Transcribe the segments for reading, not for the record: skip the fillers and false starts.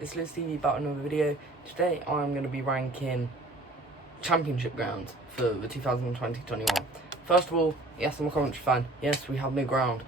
it's LewisTV back with another video. Today I'm going to be ranking championship grounds for the 2020-21. First of all, yes, I'm a Coventry fan. Yes, we have no ground.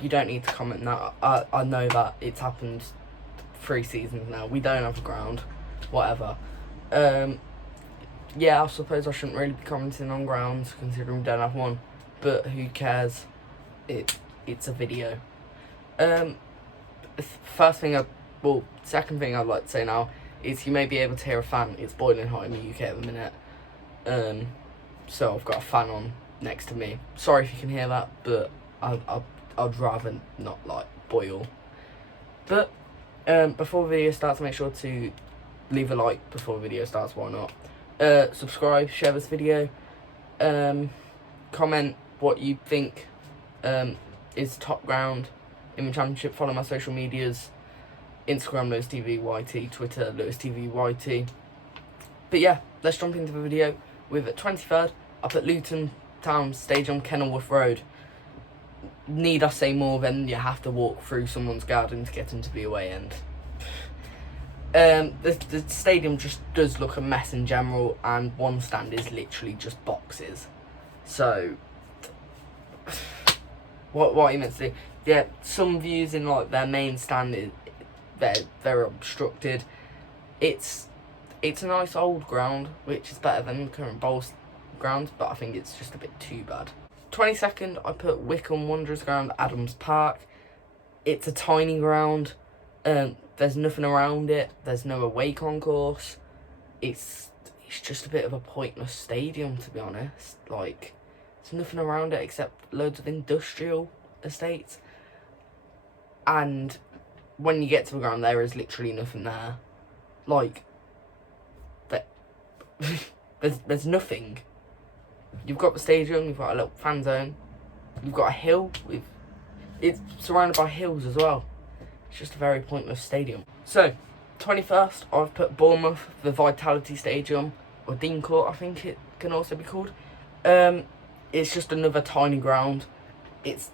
You don't need to comment that. I know that it's happened 3 seasons now. We don't have a ground. Whatever. Yeah, I suppose I shouldn't really be commenting on grounds considering we don't have one. But who cares? It's a video. Second thing I'd like to say now is you may be able to hear a fan. It's boiling hot in the UK at the minute. So I've got a fan on next to me. Sorry if you can hear that, but I'd rather not boil. But before the video starts, make sure to leave a like before the video starts. Why not? Subscribe, share this video. Comment what you think is top ground in the championship. Follow my social medias: Instagram LewisTV YT, Twitter LewisTV YT. But yeah, let's jump into the video. With at 23rd, I put Luton Town Stadium, Kenilworth Road. Need I say more than you have to walk through someone's garden to get into the away end? The stadium just does look a mess in general, and one stand is literally just boxes. So, what are you meant to do? Yeah, some views in their main stand they're obstructed. It's a nice old ground, which is better than the current bowl ground, but I think it's just a bit too bad. 22nd, I put Wycombe Wanderers ground, Adams Park. It's a tiny ground. There's nothing around it. There's no away concourse. It's just a bit of a pointless stadium, to be honest. There's nothing around it except loads of industrial estates. And when you get to the ground, there is literally nothing there. There's nothing. You've got the stadium, you've got a little fan zone, you've got a hill. It's surrounded by hills as well. It's just a very pointless stadium. So, 21st, I've put Bournemouth, the Vitality Stadium, or Dean Court, I think it can also be called. It's just another tiny ground. It's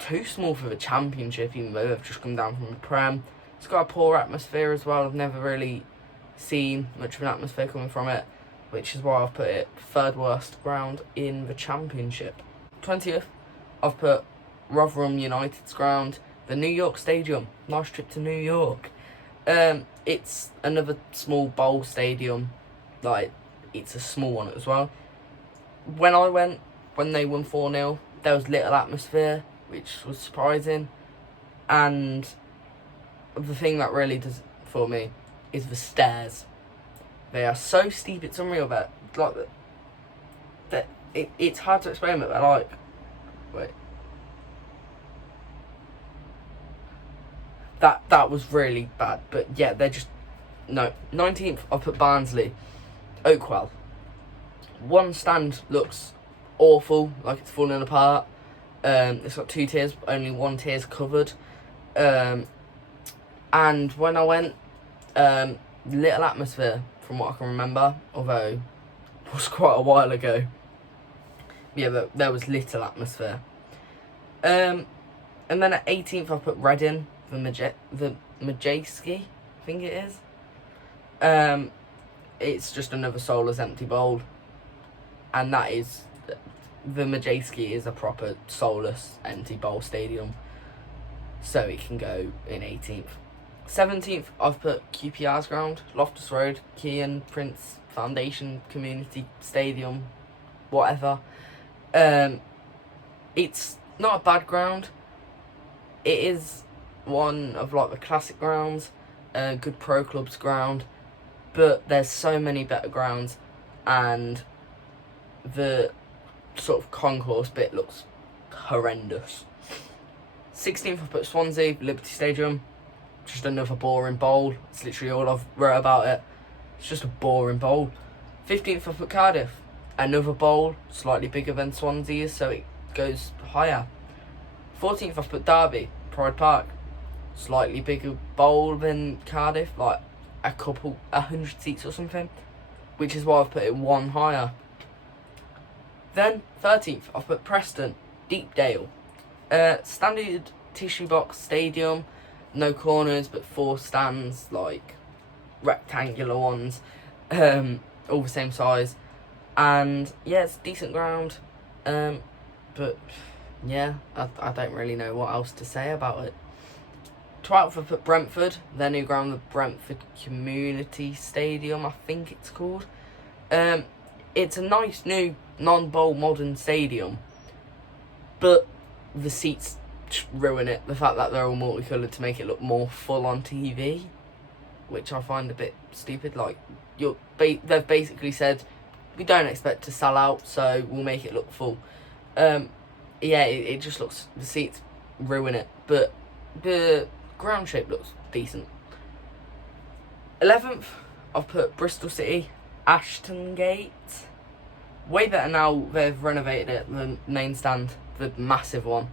too small for the championship, even though they've just come down from the Prem. It's got a poor atmosphere as well. I've never really seen much of an atmosphere coming from it, which is why I've put it 3rd worst ground in the championship. 20th, I've put Rotherham United's ground, the New York Stadium. Nice trip to New York. It's another small bowl stadium. It's a small one as well. When I went, when they won 4-0, there was little atmosphere, which was surprising. And the thing that really does it for me is the stairs. They are so steep, it's unreal. It's hard to explain, but they're wait. That was really bad, but yeah, they're just, no. 19th, I put Barnsley, Oakwell. One stand looks awful, like it's falling apart. It's got 2 tiers, but only 1 tier's covered. And when I went, little atmosphere from what I can remember, although it was quite a while ago. Yeah, there was little atmosphere. And then at 18th, I put Reading, the Majeski, I think it is. It's just another soulless empty bowl, and that is, the Majeski is a proper soulless empty bowl stadium, so it can go in 18th. 17th, I've put QPR's ground, Loftus Road, Kean Prince Foundation Community Stadium, whatever. It's not a bad ground. It is one of the classic grounds, good pro clubs ground, but there's so many better grounds, and the sort of concourse bit looks horrendous. 16th, I put Swansea, Liberty Stadium. Just another boring bowl. It's literally all I've wrote about it. It's just a boring bowl. 15th, I put Cardiff. Another bowl, slightly bigger than Swansea's, so it goes higher. 14th, I put Derby, Pride Park. Slightly bigger bowl than Cardiff, 100 seats or something, which is why I've put it 1 higher. Then 13th, I've put Preston Deepdale. Standard tissue box stadium. No corners, but 4 stands, rectangular ones, all the same size. And yeah, it's decent ground, but yeah, I don't really know what else to say about it. 12th, I put Brentford, their new ground, the Brentford Community Stadium, I think it's called. It's a nice new non-bowl modern stadium, but the seats ruin it. The fact that they're all multicoloured to make it look more full on TV, which I find a bit stupid. Like, they've basically said, we don't expect to sell out, so we'll make it look full. Yeah, it just looks, the seats ruin it, but the ground shape looks decent. 11th, I've put Bristol City, Ashton Gate. Way better now they've renovated it, the main stand, the massive one.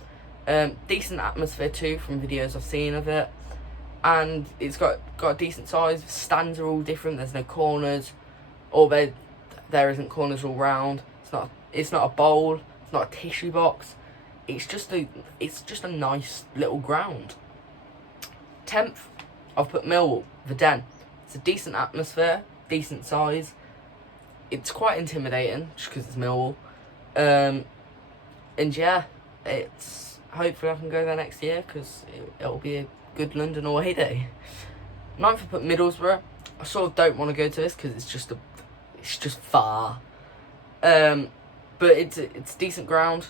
Decent atmosphere too from videos I've seen of it, and it's got a decent size. Stands are all different. There's no corners, or there isn't corners all round. It's not a bowl. It's not a tissue box. It's just a nice little ground. 10th, I've put Millwall, the Den. It's a decent atmosphere, decent size. It's quite intimidating just because it's Millwall. And yeah, it's hopefully I can go there next year because it'll be a good London away day. 9th, I put Middlesbrough. I sort of don't want to go to this because it's just far. But it's decent ground,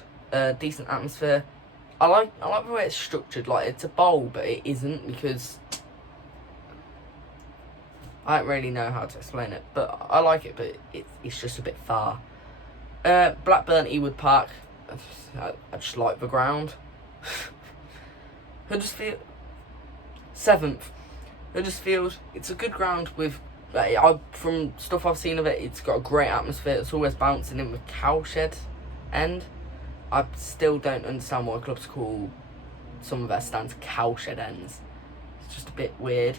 decent atmosphere. I like the way it's structured. Like, it's a bowl, but it isn't, because I don't really know how to explain it. But I like it, but it's just a bit far. Blackburn, Ewood Park. I just like the ground. Huddersfield. 7th, Huddersfield. It's a good ground with. From stuff I've seen of it, it's got a great atmosphere. It's always bouncing in the cowshed end. I still don't understand why clubs call some of their stands cowshed ends. It's just a bit weird.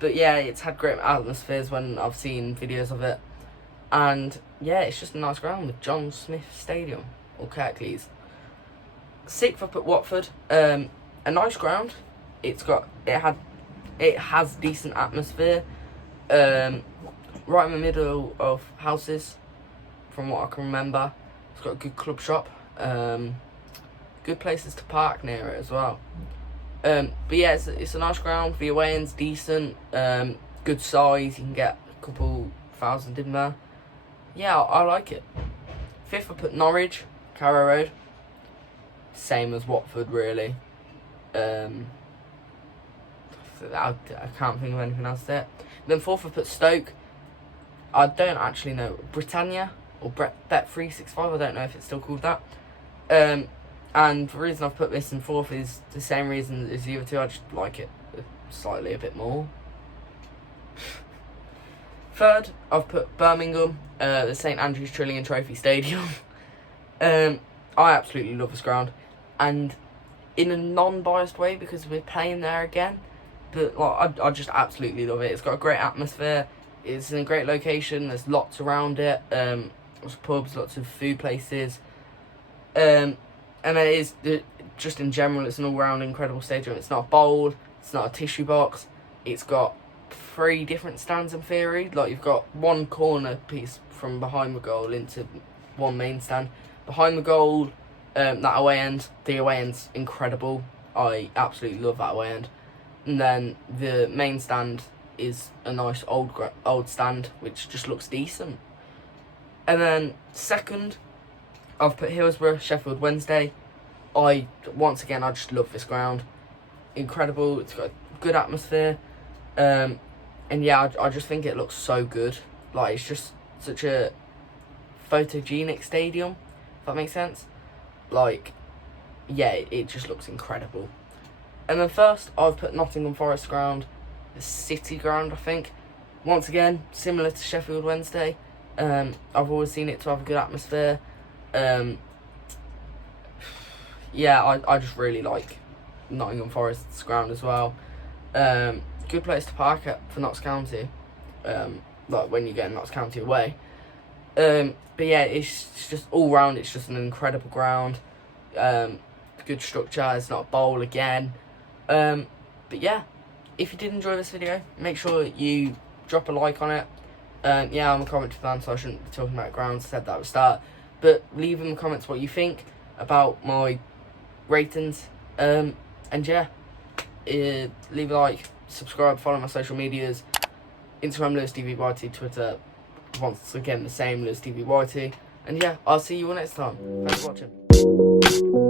But yeah, it's had great atmospheres when I've seen videos of it. And yeah, it's just a nice ground with John Smith Stadium, or Kirklees. 6th, I put Watford. A nice ground. It has decent atmosphere. Right in the middle of houses, from what I can remember. It's got a good club shop. Good places to park near it as well. But yeah, it's a nice ground. The away end's decent. Good size. You can get a couple thousand in there. Yeah, I like it. 5th, I put Norwich, Carrow Road. Same as Watford, really. I can't think of anything else there. Then 4th, I put Stoke. I don't actually know. Britannia or Bet365. I don't know if it's still called that. And the reason I've put this in 4th is the same reason as the other two. I just like it slightly a bit more. 3rd, I've put Birmingham, the St Andrews Trillion Trophy Stadium. I absolutely love this ground, and in a non-biased way because we're playing there again. But like, I just absolutely love it. It's got a great atmosphere. It's in a great location. There's lots around it. Lots of pubs, lots of food places. And it is, just in general, it's an all-round incredible stadium. It's not a bowl. It's not a tissue box. It's got 3 different stands in theory. Like, you've got one corner piece from behind the goal into one main stand. Behind the goal, that away end. The away end's incredible. I absolutely love that away end. And then the main stand is a nice old stand, which just looks decent. And then 2nd, I've put Hillsborough, Sheffield Wednesday. I just love this ground. Incredible. It's got a good atmosphere. And yeah, I just think it looks so good. Like, it's just such a photogenic stadium, if that makes sense. Like, yeah, it just looks incredible. And then first, I've put Nottingham Forest ground, the City ground, I think. Once again, similar to Sheffield Wednesday. I've always seen it to have a good atmosphere. Yeah, I just really like Nottingham Forest's ground as well. Good place to park at for Notts County. Like when you get Notts County away. But yeah, it's just all round. It's just an incredible ground. Good structure. It's not a bowl again. But yeah, if you did enjoy this video, make sure you drop a like on it. Yeah, I'm a commentary fan, so I shouldn't be talking about grounds. I said that at the start. But leave in the comments what you think about my ratings. And yeah, leave a like, subscribe, follow my social medias. Instagram, LewisTV, Twitter, once again the same, LewisTV. And yeah, I'll see you all next time. Thanks for watching.